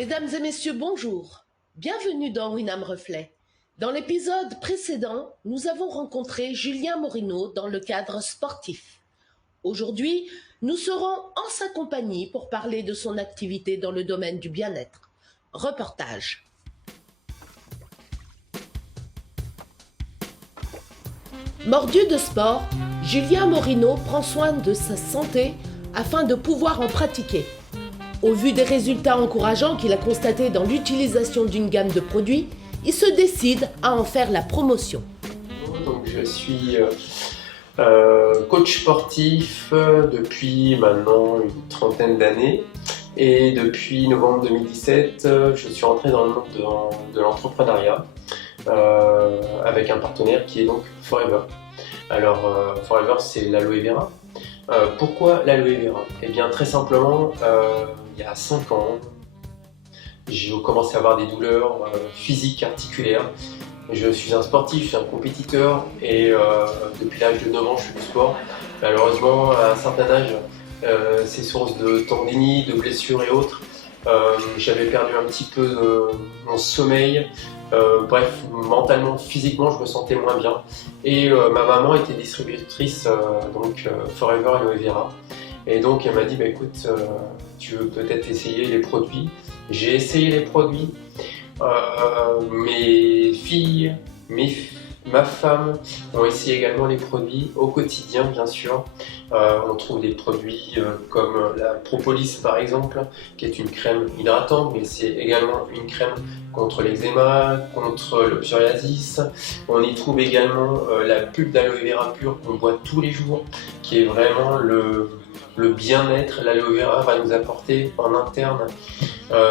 Mesdames et messieurs, bonjour. Bienvenue dans Winam Reflet. Dans l'épisode précédent, nous avons rencontré Julien Morino dans le cadre sportif. Aujourd'hui, nous serons en sa compagnie pour parler de son activité dans le domaine du bien-être. Reportage. Mordu de sport, Julien Morino prend soin de sa santé afin de pouvoir en pratiquer. Au vu des résultats encourageants qu'il a constatés dans l'utilisation d'une gamme de produits, il se décide à en faire la promotion. Donc, je suis coach sportif depuis maintenant une trentaine d'années et depuis novembre 2017, je suis rentré dans le monde de l'entrepreneuriat avec un partenaire qui est donc Forever. Alors Forever, c'est l'aloe vera. Pourquoi l'aloe vera? Eh bien très simplement, il y a 5 ans, j'ai commencé à avoir des douleurs physiques, articulaires. Je suis un sportif, je suis un compétiteur et depuis l'âge de 9 ans, je fais du sport. Malheureusement, à un certain âge, c'est source de tendinites, de blessures et autres. J'avais perdu un petit peu mon sommeil. Bref, mentalement, physiquement, je me sentais moins bien. Et ma maman était distributrice Forever Aloe Vera. Et donc elle m'a dit, écoute, tu veux peut-être essayer les produits. J'ai essayé les produits. Mes filles, ma femme ont essayé également les produits au quotidien, bien sûr. On trouve des produits comme la Propolis par exemple, qui est une crème hydratante, mais c'est également une crème contre l'eczéma, contre le psoriasis. On y trouve également la pulpe d'aloe vera pure qu'on boit tous les jours, qui est vraiment le bien-être. L'aloe vera va nous apporter en interne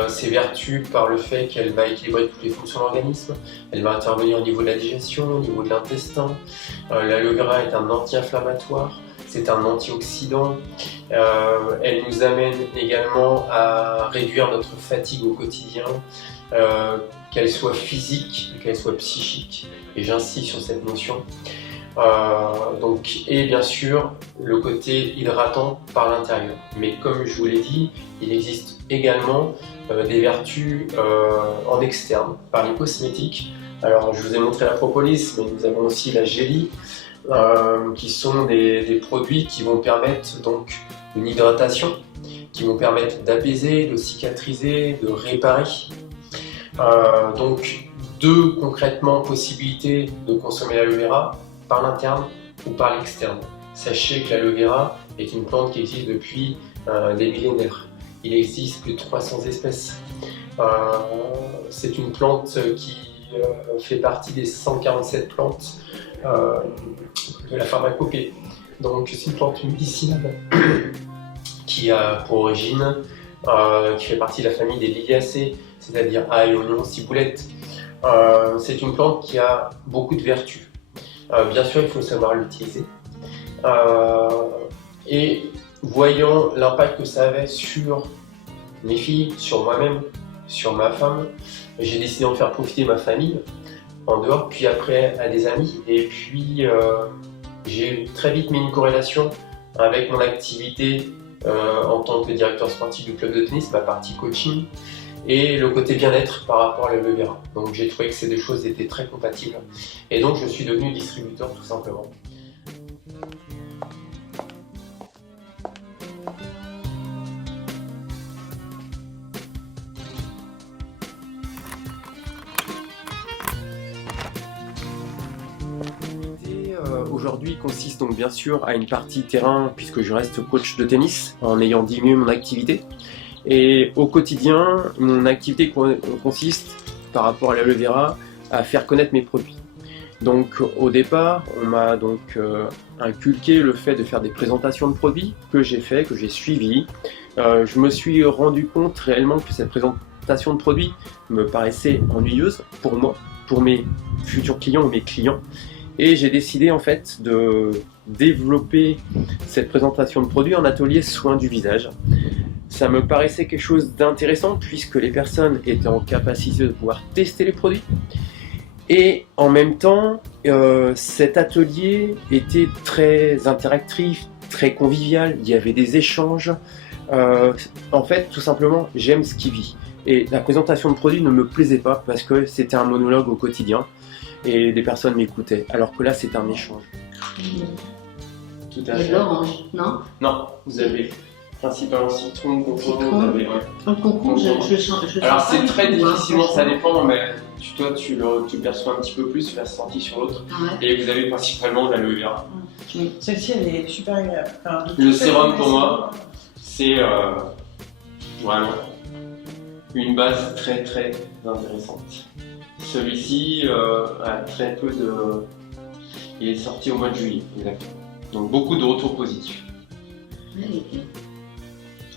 ses vertus par le fait qu'elle va équilibrer toutes les fonctions de l'organisme. Elle va intervenir au niveau de la digestion, au niveau de l'intestin. L'aloe vera est un anti-inflammatoire, c'est un antioxydant. Elle nous amène également à réduire notre fatigue au quotidien, qu'elle soit physique, qu'elle soit psychique, et j'insiste sur cette notion. Et bien sûr le côté hydratant par l'intérieur. Mais comme je vous l'ai dit, il existe également des vertus en externe par les cosmétiques. Alors je vous ai montré la Propolis, mais nous avons aussi la Jelly, qui sont des produits qui vont permettre donc une hydratation, qui vont permettre d'apaiser, de cicatriser, de réparer. Donc deux concrètement possibilités de consommer l'aloe vera, par l'interne ou par l'externe. Sachez que l'aloe vera est une plante qui existe depuis des millénaires. Il existe plus de 300 espèces. C'est une plante qui fait partie des 147 plantes de la pharmacopée. Donc c'est une plante médicinale qui a pour origine, qui fait partie de la famille des Liliacées, c'est-à-dire ail, oignon, ciboulette. C'est une plante qui a beaucoup de vertus. Bien sûr, il faut savoir l'utiliser. Et voyant l'impact que ça avait sur mes filles, sur moi-même, sur ma femme, j'ai décidé d'en faire profiter ma famille en dehors, puis après à des amis. Et puis j'ai très vite mis une corrélation avec mon activité en tant que directeur sportif du club de tennis, ma partie coaching, et le côté bien-être par rapport à l'aloe vera. Donc j'ai trouvé que ces deux choses étaient très compatibles. Et donc je suis devenu distributeur tout simplement. Aujourd'hui consiste donc bien sûr à une partie terrain, puisque je reste coach de tennis en ayant diminué mon activité. Et au quotidien, mon activité consiste, par rapport à l'aloe vera, à faire connaître mes produits. Donc au départ, on m'a donc inculqué le fait de faire des présentations de produits que j'ai fait, que j'ai suivi. Je me suis rendu compte réellement que cette présentation de produits me paraissait ennuyeuse pour moi, pour mes futurs clients ou mes clients. Et j'ai décidé en fait de développer cette présentation de produits en atelier soins du visage. Ça me paraissait quelque chose d'intéressant puisque les personnes étaient en capacité de pouvoir tester les produits. Et en même temps, cet atelier était très interactif, très convivial, il y avait des échanges. En fait, tout simplement, j'aime ce qui vit. Et la présentation de produit ne me plaisait pas parce que c'était un monologue au quotidien et des personnes m'écoutaient. Alors que là, c'est un échange. Tout à Et fait. l'orange, non? Non, vous avez principalement citron, concombre, Citron. vous avez... ouais. Le concombre, je sens Alors pas c'est du très tout, hein, difficilement, ça franchement. dépend, mais toi tu le perçois un petit peu plus, tu l'as senti sur l'autre. Ouais. Et vous avez principalement de l'aloe vera. Celle-ci, elle est super agréable. Enfin, Le sérum, pour moi, c'est vraiment une base très très intéressante. Celui-ci a très peu de... Il est sorti au mois de juillet, exactement. Donc beaucoup de retours positifs. Ouais, il est bien.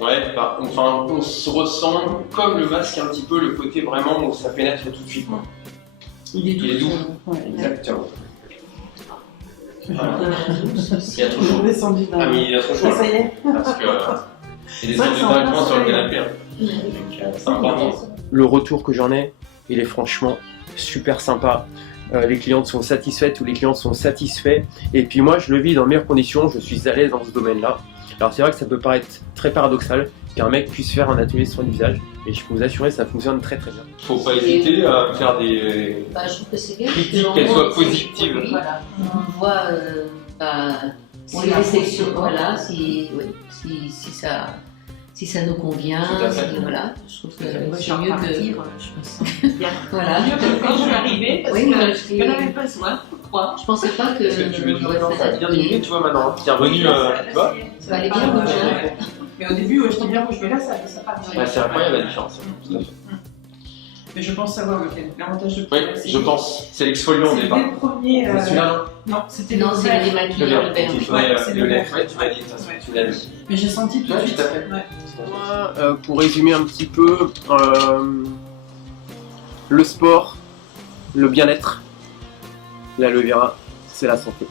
Ouais, enfin on se ressent comme le masque un petit peu, le côté vraiment où ça pénètre tout de suite. Quoi. Il est doux. Il est doux. Ouais. Exactement. Voilà. Douce. Il y a trop chaud. Je descendu Ah mais il y a trop chaud Ça là. y est. Parce que il est C'est vrai descendu que c'est directement en sur le plein canapé. Hein. Donc c'est important. Le retour que j'en ai, il est franchement super sympa. Les clientes sont satisfaites ou les clients sont satisfaits. Et puis moi, je le vis dans de meilleures conditions, je suis à l'aise dans ce domaine-là. Alors c'est vrai que ça peut paraître très paradoxal qu'un mec puisse faire un atelier sur le visage, mais je peux vous assurer que ça fonctionne très très bien. Faut pas hésiter à faire des... Bah, je trouve que c'est bien. Critique, parce que qu'elle on soit voit- positive. Oui, voilà. On voit, on Si les la sélectionne, fonction, voilà, si ça nous convient, Tout à fait. voilà. Je trouve que Moi, je c'est vais mieux repartir, que. je me sens bien. Voilà. Mieux que quand je suis arrivée, parce Oui, moi, que je j'en avais besoin, je crois. Je pensais pas que. Est-ce que tu veux on aurait dire fait ça a un bien atelier. diminué, tu vois, maintenant. Tu es revenu, tu vois. Ça allait bien rouge, hein. Mais au début, j'étais bien rouge, mais là, ça part. Ouais, c'est incroyable la différence. Tout à fait. Mais je pense savoir lequel. L'avantage de Oui, je pense. C'est l'exfoliant au départ. C'était le premier. C'est celui-là, non? Non, c'était Non, le c'est vert. les maquillés, Le le vert. vert. Ok, Ouais, ouais, c'est le le lait. vert. Ouais, tu m'as dit, de toute façon, Ouais. tu l'as dit. Mais j'ai senti tout de Ouais, suite. tout à fait. Ouais. Moi, pour résumer un petit peu, le sport, le bien-être, l'aloe vera, c'est la santé.